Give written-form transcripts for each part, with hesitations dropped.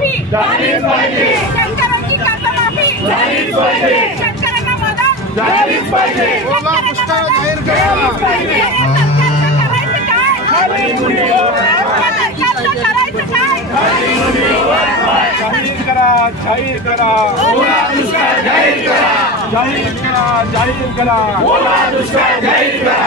कर्जमाफी झालीच पाहिजे, शेतकऱ्यांची कर्जमाफी झालीच पाहिजे, शेतकऱ्यांना मदत झालीच पाहिजे, ओला दुष्काळ जाहीर करायला पाहिजे, सरकारचं करायचं काय, खाली मुंडीवर सरकारचं करायचं काय, खाली मुंडीवर जाहीर करा, जाहीर करा, ओला दुष्काळ जाहीर करा, जाहीर करा, जाहीर करा, ओला दुष्काळ जाहीर करा।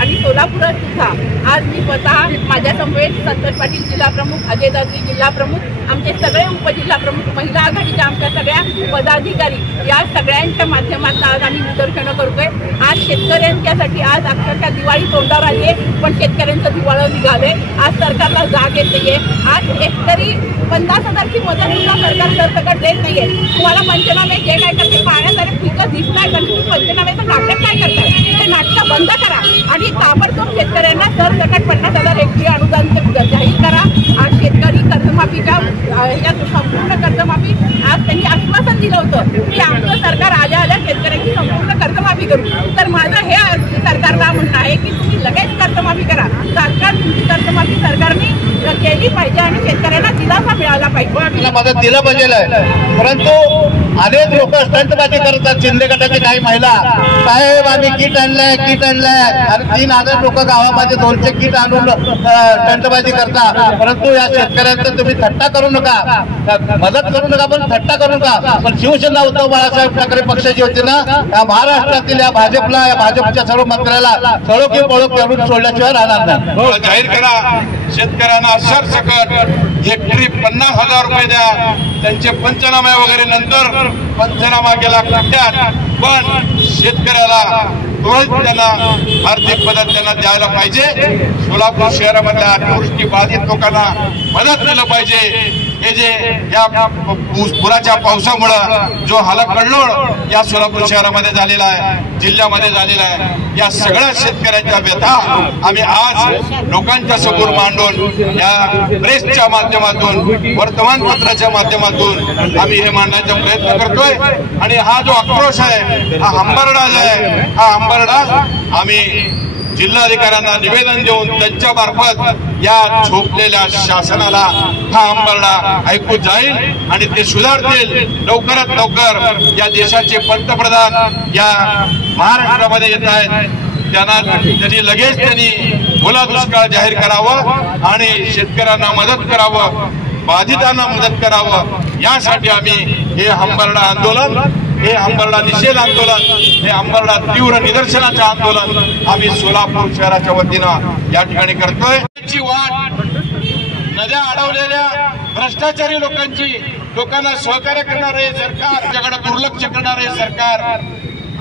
आणि सोलापुरात सुद्धा आज मी स्वतः माझ्या समवेत संतोष पाटील जिल्हा प्रमुख, अजय दादरी जिल्हा प्रमुख, आमचे सगळे उपजिल्हा प्रमुख, महिला आघाडीच्या आमच्या सगळ्या पदाधिकारी या सगळ्यांच्या माध्यमातून आज आम्ही निदर्शनं करतोय। आज शेतकऱ्यांच्यासाठी आज अक्षरशः दिवाळी तोंडावर आली आहे, पण शेतकऱ्यांचं दिवाळं निघालंय। आज सरकारला जाग येत नाहीये। आज एकतरी 50,000ची मदत सुद्धा सरकार सरसकट देत नाहीये। तुम्हाला पंचनामे जे काय करते पाण्यात आणि पिकं दिसताय, पण तुम्ही पंचनामेचं नाटक काय करताय? ते नाटकं बंद करा आणि ताबडतोब शेतकऱ्यांना सरसकट 50,000 हेक्टरी अनुदान जाहीर करा। आज शेतकरी कर्जमाफीच्या संपूर्ण कर्जमाफी आज त्यांनी आश्वासन दिलं होतं की आमचं सरकार आल्या शेतकऱ्यांची संपूर्ण कर्जमाफी करू। तर माझं हे सरकारला म्हणणं आहे की तुम्ही लगेच कर्जमाफी करा। सरकार तुमची कर्जमाफी सरकारने केली पाहिजे आणि शेतकऱ्यांना दिलासा मिळाला पाहिजे, मदत दिलं पाहिजे। परंतु अनेक लोक स्टंटबाजी करतात। शिंदे गटाचे काही महिला, साहेब आम्ही किट आणलंय, किट आणलंय, आणि 3,000 लोक गावामध्ये 200 किट आणून स्टंटबाजी करता। परंतु या शेतकऱ्यांचं तुम्ही थट्टा करू नका, मदत करू नका, पण थट्टा करू नका। पण शिवसेना उद्धव बाळासाहेब ठाकरे पक्षाची होती ना, या महाराष्ट्रातील या भाजपला, या भाजपच्या सर्व मंत्र्याला सळो की पळो करून सोडल्याशिवाय राहणार नाही। जाहीर करा, शेतकऱ्यांना सरसकट हेक्टरी 50,000 रुपये द्या। त्यांचे पंचनामे वगैरे नंतर पंचनामा केला खड्ड्यात, पण शेतकऱ्याला त्यांना आर्थिक मदत त्यांना द्यायला पाहिजे। सोलापूर शहरामधल्या अतिवृष्टी बाधित लोकांना मदत दिलं पाहिजे। हे जे या पुराच्या पावसामुळे जो हालकल्लोळ या सोलापूर शहरामध्ये झालेला आहे, जिल्ह्यामध्ये झालेला आहे, या सगळ्या शेतकऱ्यांच्या व्यथा आम्ही आज लोकांच्या समोर मांडून या प्रेसच्या माध्यमातून, वर्तमानपत्राच्या माध्यमातून आम्ही हे मांडण्याचा प्रयत्न करतोय। आणि हा जो आक्रोश आहे, हा हंबरडा जो आहे, हा हंबरडा आम्ही जिल्हाधिकाऱ्यांना निवेदन देऊन त्यांच्या मार्फत या झोपलेल्या शासनाला हा हंबरडा ऐकू जाईल आणि ते सुधारतील। लवकरात लवकर या देशाचे पंतप्रधान या महाराष्ट्रामध्ये येत आहेत, त्यांनी लगेच ओला दुष्काळ जाहीर करावं आणि शेतकऱ्यांना मदत करावं, बाधितांना मदत करावं। यासाठी आम्ही हे हंबरडा आंदोलन, हे हंबरडा निषेध आंदोलन, हे हंबरडा तीव्र निदर्शनाचे आंदोलन आम्ही सोलापूर शहराच्या वतीनं या ठिकाणी करतोय। वाट नद्या अडवलेल्या भ्रष्टाचारी लोकांना सहकार्य करणारे सरकार, त्याच्याकडे दुर्लक्ष करणारे सरकार,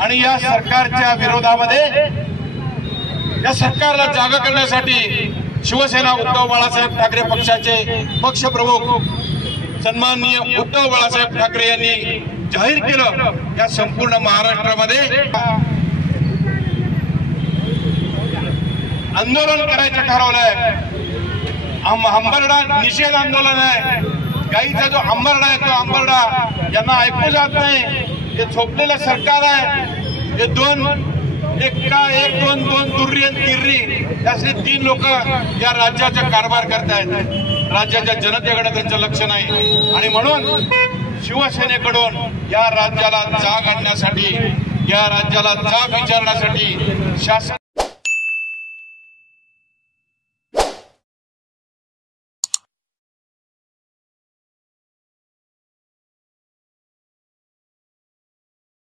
आणि या सरकारच्या विरोधामध्ये या सरकारला जागा करण्यासाठी शिवसेना उद्धव बाळासाहेब ठाकरे पक्षाचे पक्षप्रमुख सन्माननीय उद्धव बाळासाहेब ठाकरे यांनी जाहीर केलं या संपूर्ण महाराष्ट्रामध्ये आंदोलन करायचं ठरवलंय। हंबरडा निषेध आंदोलन आहे। गाईचा जो हंबरडा आहे, तो हंबरडा यांना ऐकू जात नाही। हे झोपलेलं सरकार आहे, हे एक दोन दुर्री आणि तिर्री असे 3 लोक या राज्याचा कारभार करतायत। राज्याच्या जनतेकडे त्यांचं लक्ष नाही, आणि म्हणून शिवसेनेकडून या राज्याला जाग आणण्यासाठी, या राज्याला जाग विचारण्यासाठी शासन